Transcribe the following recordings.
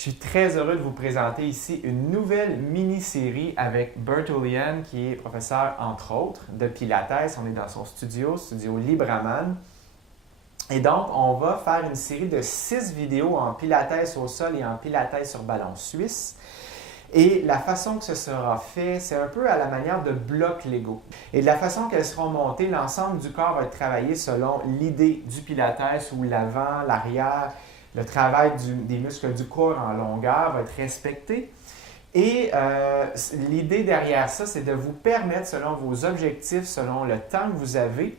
Je suis très heureux de vous présenter ici une nouvelle mini-série avec Bert Olian, qui est professeur, entre autres, de Pilates. On est dans son studio Libraman. Et donc, on va faire une série de 6 vidéos en Pilates au sol et en Pilates sur ballon suisse. Et la façon que ce sera fait, c'est un peu à la manière de blocs Lego. Et de la façon qu'elles seront montées, l'ensemble du corps va être travaillé selon l'idée du Pilates où l'avant, l'arrière, le travail des muscles du corps en longueur va être respecté. Et l'idée derrière ça, c'est de vous permettre, selon vos objectifs, selon le temps que vous avez,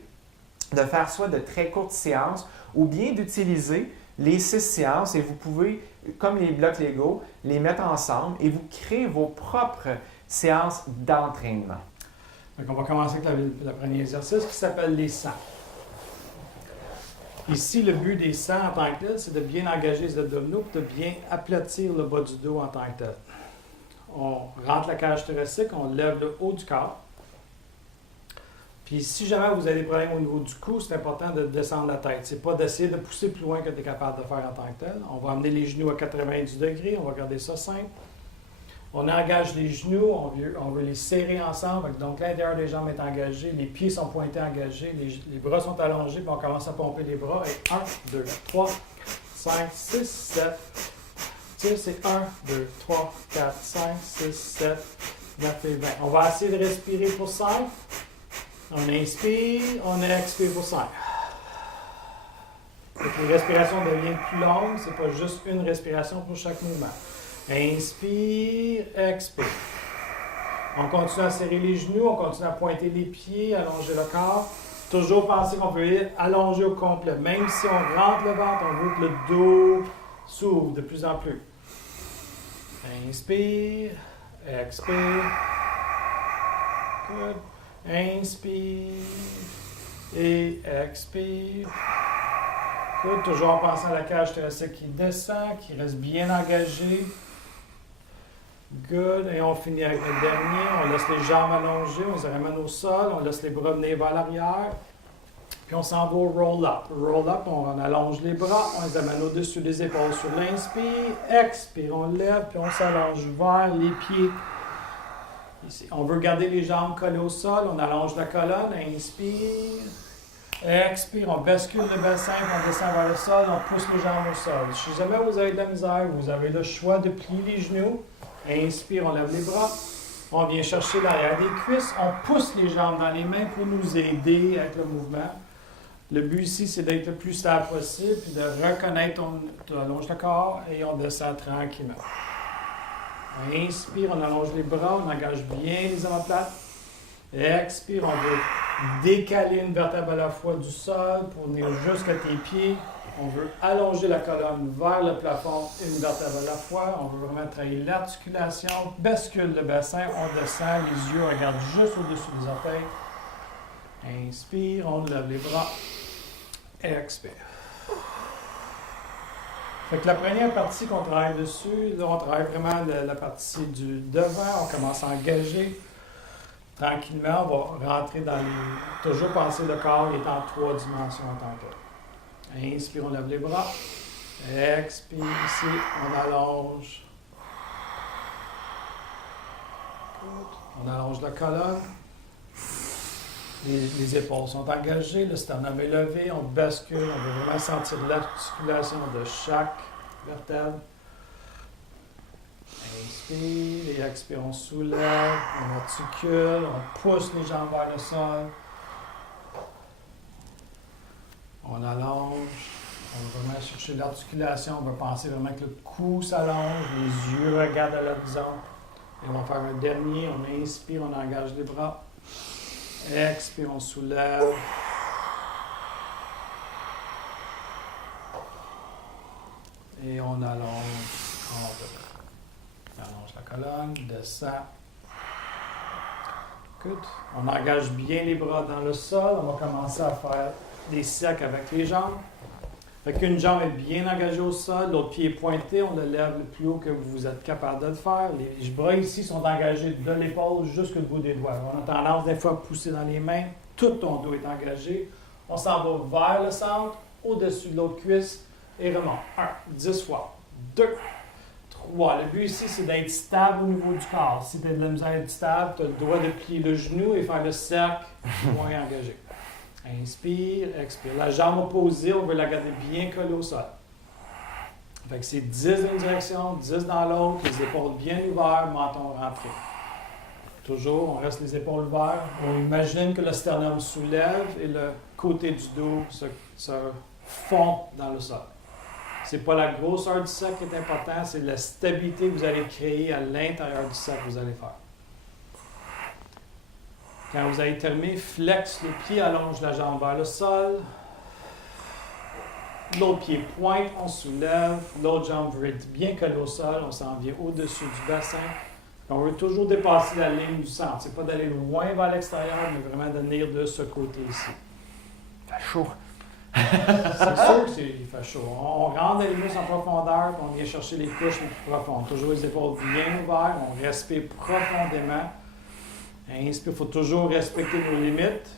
de faire soit de très courtes séances ou bien d'utiliser les 6 séances et vous pouvez, comme les blocs Lego, les mettre ensemble et vous créer vos propres séances d'entraînement. Donc on va commencer avec le premier exercice qui s'appelle les 100. Ici, le but des 100 en tant que tel, c'est de bien engager les abdominaux et de bien aplatir le bas du dos en tant que tel. On rentre la cage thoracique, on lève le haut du corps. Puis si jamais vous avez des problèmes au niveau du cou, c'est important de descendre la tête. C'est pas d'essayer de pousser plus loin que tu es capable de faire en tant que tel. On va amener les genoux à 90 degrés, on va garder ça simple. On engage les genoux, on veut les serrer ensemble. Donc l'intérieur des jambes est engagé, les pieds sont pointés engagés, les bras sont allongés, puis on commence à pomper les bras. Et 1, 2, 3, 5, 6, 7. C'est 1, 2, 3, 4, 5, 6, 7, 9 et 20. On va essayer de respirer pour 5. On inspire, on expire pour 5. Donc, les respirations deviennent plus longues, c'est pas juste une respiration pour chaque mouvement. Inspire, expire. On continue à serrer les genoux, on continue à pointer les pieds, allonger le corps. Toujours penser qu'on peut allonger au complet. Même si on rentre le ventre, on veut que le dos s'ouvre de plus en plus. Inspire, expire. Good. Inspire et expire. Good. Toujours en pensant à la cage thoracique qui descend, qui reste bien engagée. Good. Et on finit avec le dernier. On laisse les jambes allongées, on les ramène au sol, on laisse les bras venir vers l'arrière. Puis on s'en va au roll-up. Roll-up, on allonge les bras, on les amène au-dessus des épaules sur l'inspire. Expire, on lève, puis on s'allonge vers les pieds. Ici. On veut garder les jambes collées au sol, on allonge la colonne, inspire, expire, on bascule le bassin, on descend vers le sol, on pousse les jambes au sol. Si jamais vous avez de la misère, vous avez le choix de plier les genoux, inspire, on lève les bras, on vient chercher l'arrière des cuisses, on pousse les jambes dans les mains pour nous aider avec le mouvement. Le but ici, c'est d'être le plus stable possible, puis de reconnaître, on allonge le corps et on descend tranquillement. On inspire, on allonge les bras, on engage bien les omoplates. Expire, on veut décaler une vertèbre à la fois du sol pour venir jusqu'à tes pieds. On veut allonger la colonne vers le plafond, une vertèbre à la fois. On veut vraiment travailler l'articulation, bascule le bassin, on descend, les yeux regardent juste au-dessus des orteils. Inspire, on lève les bras. Expire. Fait que la première partie qu'on travaille dessus, là, on travaille vraiment la partie du devant, on commence à engager. Tranquillement, on va rentrer dans les... Toujours penser le corps est en 3 dimensions en tant que tel. Inspire, on lève les bras. Expire, ici, on allonge. Good. On allonge la colonne. Les épaules sont engagées, le sternum est levé, on bascule, on veut vraiment sentir l'articulation de chaque vertèbre. Inspire et expire, on soulève, on articule, on pousse les jambes vers le sol. On allonge, on va vraiment chercher l'articulation, on va penser vraiment que le cou s'allonge, les yeux regardent à l'horizon. Et on va faire un dernier, on inspire, on engage les bras. Expire, on soulève. Et on allonge. On allonge la colonne, descend. Good. On engage bien les bras dans le sol. On va commencer à faire des cercles avec les jambes. Fait qu'une jambe est bien engagée au sol, l'autre pied est pointé, on le lève le plus haut que vous êtes capable de le faire. Les bras ici sont engagés de l'épaule jusqu'au bout des doigts. On a tendance des fois à pousser dans les mains, tout ton dos est engagé. On s'en va vers le centre, au-dessus de l'autre cuisse et remonte. 1, 10 fois. 2, 3. Le but ici, c'est d'être stable au niveau du corps. Si tu as de la misère à être stable, tu as le droit de plier le genou et faire le cercle moins engagé. Inspire, expire. La jambe opposée, on veut la garder bien collée au sol. Fait que c'est 10 dans une direction, 10 dans l'autre, les épaules bien ouvertes, menton rentré. Toujours, on reste les épaules ouvertes. On imagine que le sternum soulève et le côté du dos se fond dans le sol. Ce n'est pas la grosseur du sac qui est important, c'est la stabilité que vous allez créer à l'intérieur du sac que vous allez faire. Quand vous allez terminer, flex le pied, allonge la jambe vers le sol. L'autre pied pointe, on soulève. L'autre jambe veut être bien collée au sol, on s'en vient au-dessus du bassin. On veut toujours dépasser la ligne du centre. Ce n'est pas d'aller loin vers l'extérieur, mais vraiment de venir de ce côté ici. Il fait chaud. C'est sûr qu'il fait chaud. On rentre les muscles en profondeur, puis on vient chercher les couches les plus profondes. Toujours les épaules bien ouvertes, on respire profondément. Inspire, il faut toujours respecter nos limites.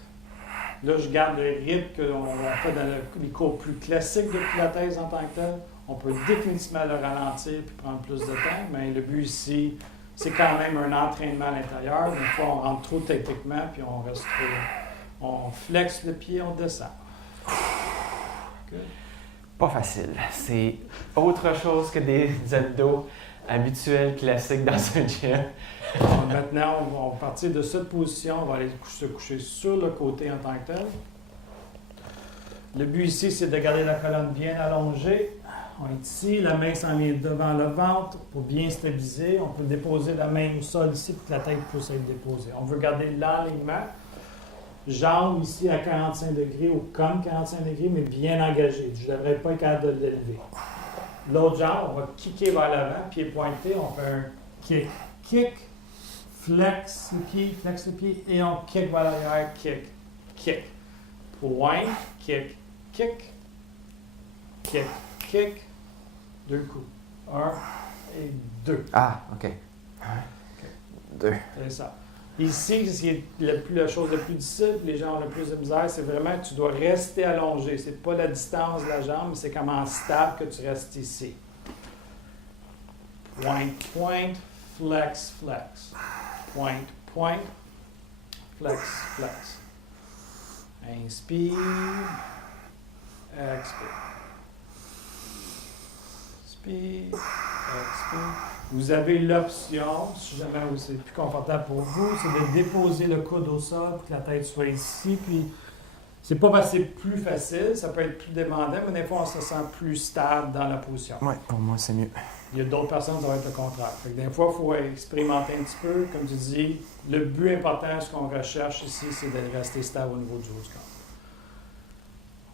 Là, je garde le rythme qu'on fait dans les cours plus classiques de Pilates en tant que tel. On peut définitivement le ralentir puis prendre plus de temps, mais le but ici, c'est quand même un entraînement à l'intérieur. Des fois, on rentre trop techniquement puis on reste trop. On flexe le pied, on descend. Good. Pas facile. C'est autre chose que des abdos habituels, classiques dans un gym. Maintenant, on va partir de cette position. On va aller se coucher sur le côté en tant que tel. Le but ici, c'est de garder la colonne bien allongée. On est ici, la main s'en vient devant le ventre pour bien stabiliser. On peut déposer la main au sol ici pour que la tête puisse être déposée. On veut garder l'alignement. Jambes ici à 45 degrés ou comme 45 degrés, mais bien engagées. Je ne devrais pas être capable de l'élever. L'autre jambe, on va kicker vers l'avant, pied pointé, on fait un kick. Kick, flex le pied, et on kick vers l'arrière, kick, kick. Point, kick, kick, kick, kick. 2 coups. 1 et 2. Ah, OK. 2. C'est ça. Ici, ce qui est la chose la plus difficile, les gens ont le plus de misère, c'est vraiment que tu dois rester allongé. C'est pas la distance de la jambe, mais c'est comment stable que tu restes ici. Point, point, flex, flex. Point, point, flex, flex. Inspire, expire. Inspire, expire. Vous avez l'option, si jamais c'est plus confortable pour vous, c'est de déposer le coude au sol pour que la tête soit ici. Puis, c'est pas parce que c'est plus facile, ça peut être plus demandant, mais des fois, on se sent plus stable dans la position. Oui, pour moi, c'est mieux. Il y a d'autres personnes qui vont être le contraire. Fait que des fois, il faut expérimenter un petit peu. Comme tu dis, le but important, ce qu'on recherche ici, c'est de rester stable au niveau du haut du corps.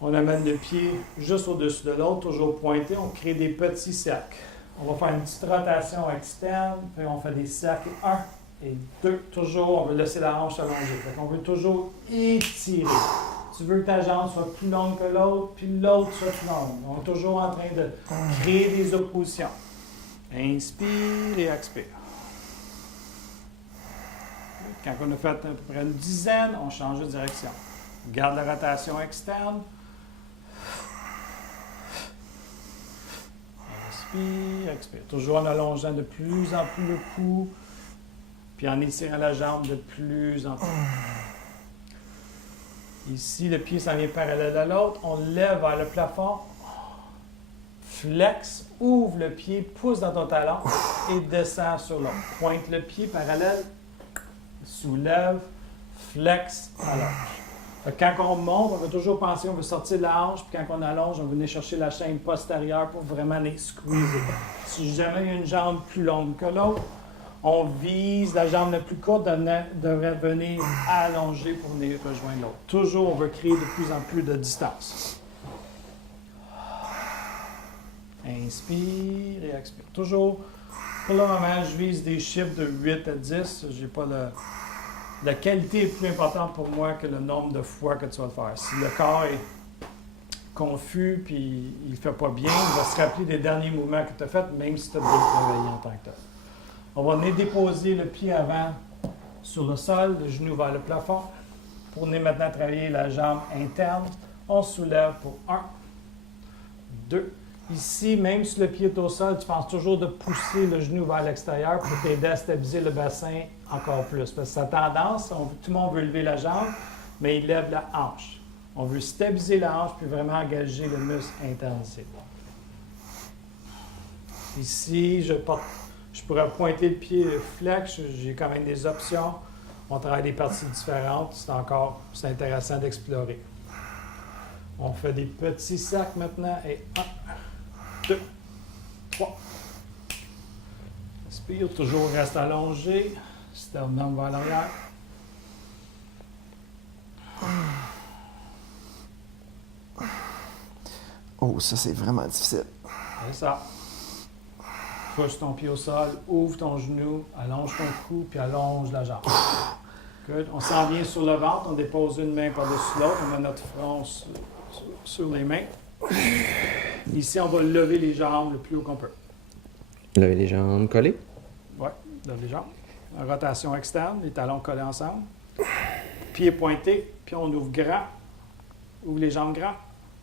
On amène le pied juste au-dessus de l'autre, toujours pointé. On crée des petits cercles. On va faire une petite rotation externe, puis on fait des cercles 1 et 2. Toujours, on veut laisser la hanche allongée. Fait qu'on veut toujours étirer. Tu veux que ta jambe soit plus longue que l'autre, puis l'autre soit plus longue. On est toujours en train de créer des oppositions. Inspire et expire. Quand on a fait à peu près une dizaine, on change de direction. Garde la rotation externe. Inspire, expire. Toujours en allongeant de plus en plus le cou, puis en étirant la jambe de plus en plus. Ici, le pied s'en vient parallèle à l'autre. On lève vers le plafond. Flex, ouvre le pied, pousse dans ton talon et descend sur l'autre. Pointe le pied parallèle, soulève, flex, allonge. Quand on monte, on va toujours penser on veut sortir de la hanche, puis quand on allonge, on va venir chercher la chaîne postérieure pour vraiment les squeezer. Si jamais il y a une jambe plus longue que l'autre, on vise la jambe la plus courte, devrait venir allonger pour venir rejoindre l'autre. Toujours, on veut créer de plus en plus de distance. Inspire et expire. Toujours, pour le moment, je vise des chiffres de 8 à 10. J'ai pas la qualité est plus importante pour moi que le nombre de fois que tu vas le faire. Si le corps est confus puis il ne fait pas bien, il va se rappeler des derniers mouvements que tu as faits, même si tu as bien travaillé en tant que tel. On va venir déposer le pied avant sur le sol, le genou vers le plafond. Pour venir maintenant travailler la jambe interne, on soulève pour 1, 2. Ici, même si le pied est au sol, tu penses toujours de pousser le genou vers l'extérieur pour t'aider à stabiliser le bassin encore plus. Parce que sa tendance, tout le monde veut lever la jambe, mais il lève la hanche. On veut stabiliser la hanche puis vraiment engager le muscle interne ici. Ici, je pourrais pointer le pied flex, j'ai quand même des options. On travaille des parties différentes, c'est intéressant d'explorer. On fait des petits cercles maintenant et 1, 2, 3. Inspire, toujours reste allongé, sternum vers l'arrière. Oh, ça c'est vraiment difficile. C'est ça. Pousse ton pied au sol, ouvre ton genou, allonge ton cou, puis allonge la jambe. Good. On s'en vient sur le ventre, on dépose une main par-dessus l'autre, on met notre front sur les mains. Ici, on va lever les jambes le plus haut qu'on peut. Lever les jambes collées. Oui, lève les jambes. Rotation externe, les talons collés ensemble. Pieds pointés, puis on ouvre grand. Ouvre les jambes grand.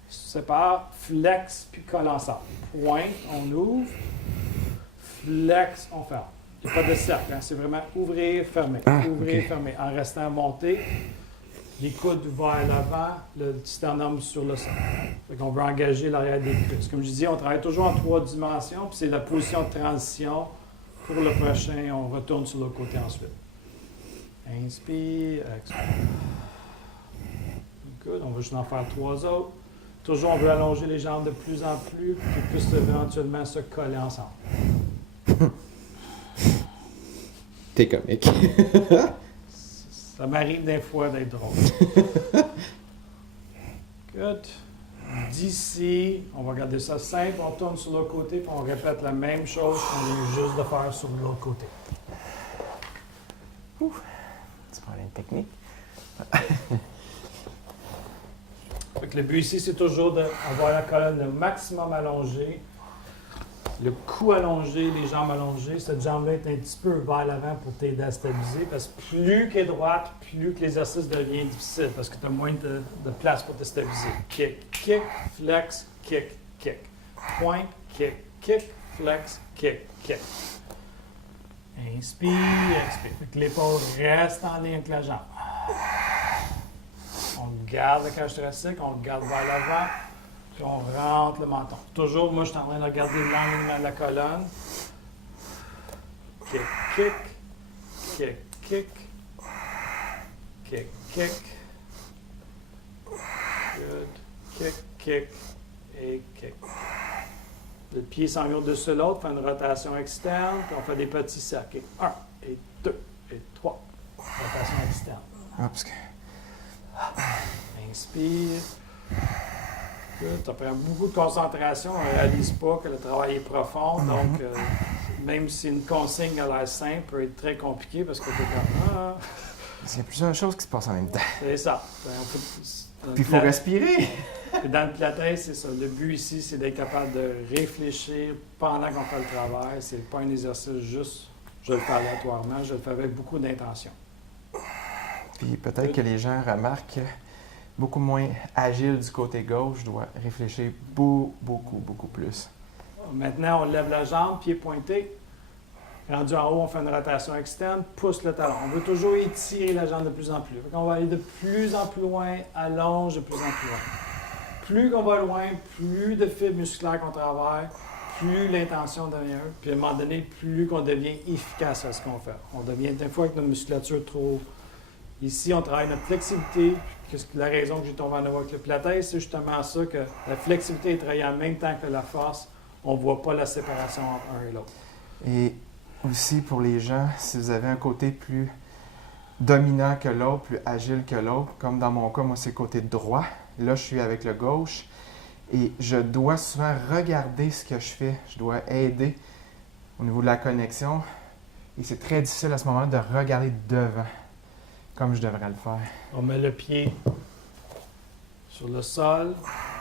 Sépare, flex, puis colle ensemble. Pointe, on ouvre. Flex, on ferme. Il n'y a pas de cercle, hein? C'est vraiment ouvrir, fermer. Ouvrir, fermer. En restant monté, les coudes vers l'avant, le sternum sur le sol. On veut engager l'arrière des cuisses. Comme je dis, on travaille toujours en 3 dimensions, puis c'est la position de transition. Pour le prochain, on retourne sur l'autre côté ensuite. Inspire, expire. Good. On va juste en faire 3 autres. Toujours, on veut allonger les jambes de plus en plus, pour qu'ils puissent éventuellement se coller ensemble. T'es comique. Ça m'arrive des fois d'être drôle. Good. D'ici, on va garder ça simple. On tourne sur l'autre côté, puis on répète la même chose qu'on vient juste de faire sur l'autre côté. Tu prends une technique. Fait que le but ici, c'est toujours d'avoir la colonne le maximum allongée, le cou allongé, les jambes allongées. Cette jambe-là est un petit peu vers l'avant pour t'aider à stabiliser, parce que plus qu'elle est droite, plus que l'exercice devient difficile, parce que tu as moins de place pour te stabiliser. Kick, kick, flex, kick, kick. Pointe, kick, kick, flex, kick, kick. Inspire, expire. Fait que l'épaule reste en lien avec la jambe. On garde la cage thoracique, on garde vers l'avant, puis on rentre le menton. Toujours, moi, je suis en train de regarder l'alignement de la colonne. Kick, kick, kick, kick, kick, kick. Good. Kick, kick et kick. Le pied s'en vient au-dessus de l'autre, fait une rotation externe, puis on fait des petits cercles. 1 et 2 et 3. Rotation externe. Ah, parce que... Inspire. Tu prends beaucoup de concentration. On ne réalise pas que le travail est profond. Donc, même si une consigne a l'air simple, peut être très compliqué parce que tu es comme... Il y a plusieurs choses qui se passent en même temps. C'est ça. Puis il faut respirer. Puis dans le pilates, c'est ça. Le but ici, c'est d'être capable de réfléchir pendant qu'on fait le travail. C'est pas un exercice juste, je le fais aléatoirement, je le fais avec beaucoup d'intention. Puis peut-être que les gens remarquent beaucoup moins agile du côté gauche, je dois réfléchir beaucoup plus. Maintenant, on lève la jambe, pied pointé. Rendu en haut, on fait une rotation externe, pousse le talon. On veut toujours étirer la jambe de plus en plus. On va aller de plus en plus loin, allonge de plus en plus loin. Plus qu'on va loin, plus de fibres musculaires qu'on travaille, plus l'intention devient. Puis à un moment donné, plus qu'on devient efficace à ce qu'on fait. On devient des fois avec notre musculature trop... Ici, on travaille notre flexibilité. La raison que j'ai tombé en haut avec le pilates, c'est justement ça, que la flexibilité est travaillée en même temps que la force. On ne voit pas la séparation entre un et l'autre. Et aussi pour les gens, si vous avez un côté plus dominant que l'autre, plus agile que l'autre, comme dans mon cas, moi c'est le côté droit. Là, je suis avec le gauche et je dois souvent regarder ce que je fais. Je dois aider au niveau de la connexion. Et c'est très difficile à ce moment de regarder devant, comme je devrais le faire. On met le pied sur le sol,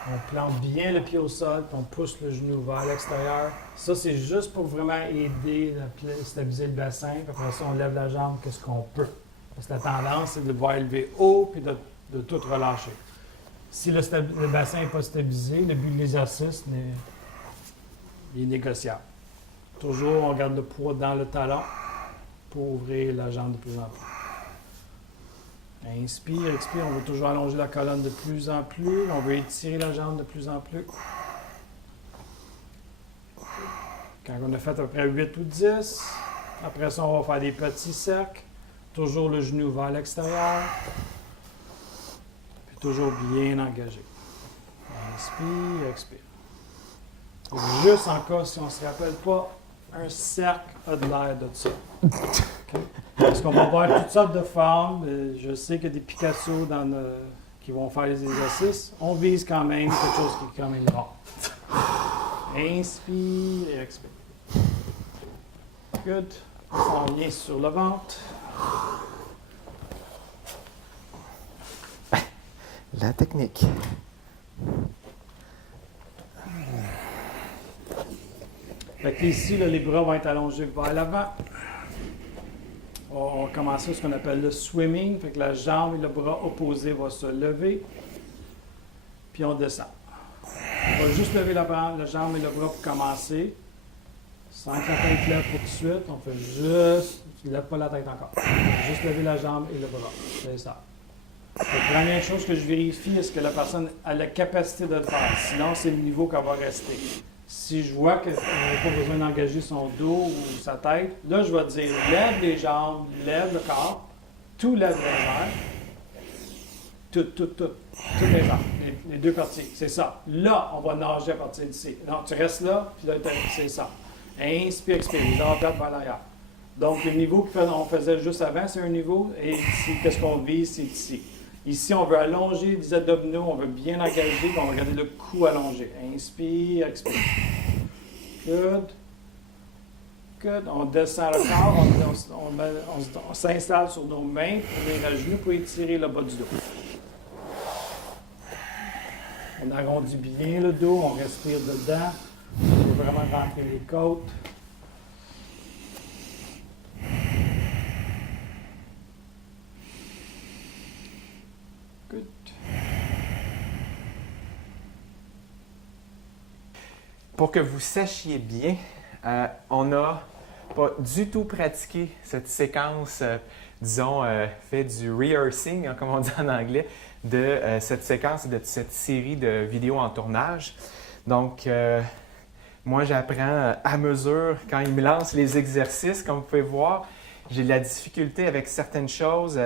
on plante bien le pied au sol, puis on pousse le genou vers l'extérieur. Ça, c'est juste pour vraiment aider à stabiliser le bassin. Puis après ça, on lève la jambe, qu'est-ce qu'on peut. Parce que la tendance, c'est de devoir élever haut, puis de tout relâcher. Si le bassin n'est pas stabilisé, le but de l'exercice Il est négociable. Toujours, on garde le poids dans le talon pour ouvrir la jambe de plus en plus. Inspire, expire, on veut toujours allonger la colonne de plus en plus. On veut étirer la jambe de plus en plus. Quand on a fait à peu près 8 ou 10, après ça, on va faire des petits cercles. Toujours le genou vers l'extérieur. Puis toujours bien engagé. Inspire, expire. Juste en cas, si on ne se rappelle pas, un cercle a de l'air de ça. Okay? Parce qu'on va voir toutes sortes de formes. Je sais qu'il y a des Picasso qui vont faire les exercices. On vise quand même quelque chose qui est quand même rond. Inspire et expire. Good. On vient sur le ventre. La technique. Fait que ici, là, les bras vont être allongés vers l'avant. On va commencer ce qu'on appelle le swimming. Fait que la jambe et le bras opposé vont se lever. Puis on descend. On va juste lever la jambe et le bras pour commencer. Sans que la tête lève pour tout de suite. On fait juste... Tu ne lèves pas la tête encore. Juste lever la jambe et le bras. C'est ça. La première chose que je vérifie, est-ce que la personne a la capacité de le faire. Sinon, c'est le niveau qu'elle va rester. Si je vois qu'elle n'a pas besoin d'engager son dos ou sa tête, là, je vais dire lève les jambes, lève le corps, tout lève les airs. Toutes les jambes, les deux parties. C'est ça. Là, on va nager à partir d'ici. Non, tu restes là, puis là, c'est ça. Inspire, expire. Les jambes vers l'arrière. Donc, le niveau qu'on faisait juste avant, c'est un niveau. Et ici, qu'est-ce qu'on vise, c'est ici. Ici, on veut allonger les abdominaux, on veut bien engager, puis on va garder le cou allongé. Inspire, expire. Good. Good. On descend le corps, on s'installe sur nos mains, on met les genoux pour étirer le bas du dos. On arrondit bien le dos, on respire dedans. On veut vraiment rentrer les côtes. Good. Pour que vous sachiez bien, on n'a pas du tout pratiqué cette séquence, fait du rehearsing, comme on dit en anglais, de cette séquence, de cette série de vidéos en tournage. Donc, moi, j'apprends à mesure quand il me lance les exercices, comme vous pouvez voir. J'ai de la difficulté avec certaines choses.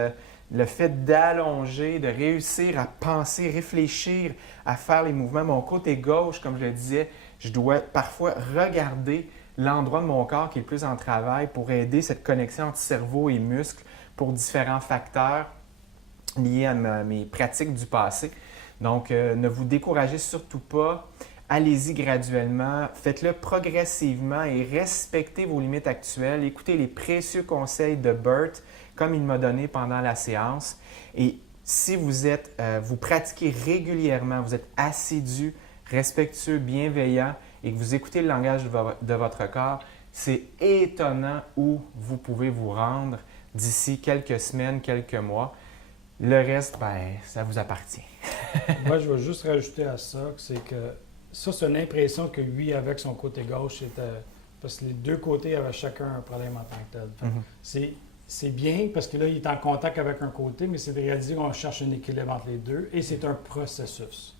Le fait d'allonger, de réussir à penser, réfléchir, à faire les mouvements. Mon côté gauche, comme je le disais, je dois parfois regarder l'endroit de mon corps qui est le plus en travail pour aider cette connexion entre cerveau et muscle pour différents facteurs liés à mes pratiques du passé. Donc, ne vous découragez surtout pas. Allez-y graduellement, faites-le progressivement et respectez vos limites actuelles. Écoutez les précieux conseils de Bert, comme il m'a donné pendant la séance. Et si vous pratiquez régulièrement, vous êtes assidu, respectueux, bienveillant et que vous écoutez le langage de votre corps, c'est étonnant où vous pouvez vous rendre d'ici quelques semaines, quelques mois. Le reste, ça vous appartient. Moi, je vais juste rajouter à ça, c'est que ça, c'est une impression que lui, avec son côté gauche, c'était... Parce que les deux côtés avaient chacun un problème en tant que tel. Mm-hmm. C'est bien parce que là, il est en contact avec un côté, mais c'est de réaliser qu'on cherche un équilibre entre les deux et c'est un processus.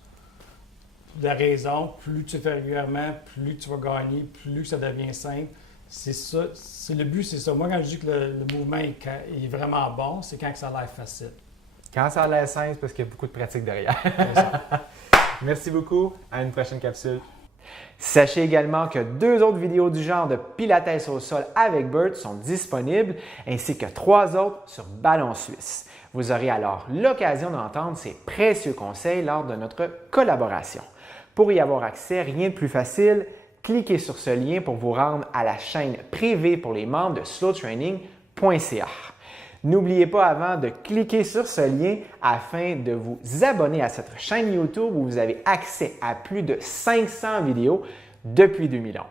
La raison, plus tu fais régulièrement, plus tu vas gagner, plus ça devient simple. C'est ça, le but, c'est ça. Moi, quand je dis que le mouvement est vraiment bon, c'est quand ça a l'air facile. Quand ça a l'air simple, c'est parce qu'il y a beaucoup de pratique derrière. Merci beaucoup. À une prochaine capsule. Sachez également que 2 autres vidéos du genre de Pilates au sol avec Bert sont disponibles, ainsi que 3 autres sur ballon suisse. Vous aurez alors l'occasion d'entendre ces précieux conseils lors de notre collaboration. Pour y avoir accès, rien de plus facile, cliquez sur ce lien pour vous rendre à la chaîne privée pour les membres de slowtraining.ca. N'oubliez pas avant de cliquer sur ce lien afin de vous abonner à cette chaîne YouTube où vous avez accès à plus de 500 vidéos depuis 2011.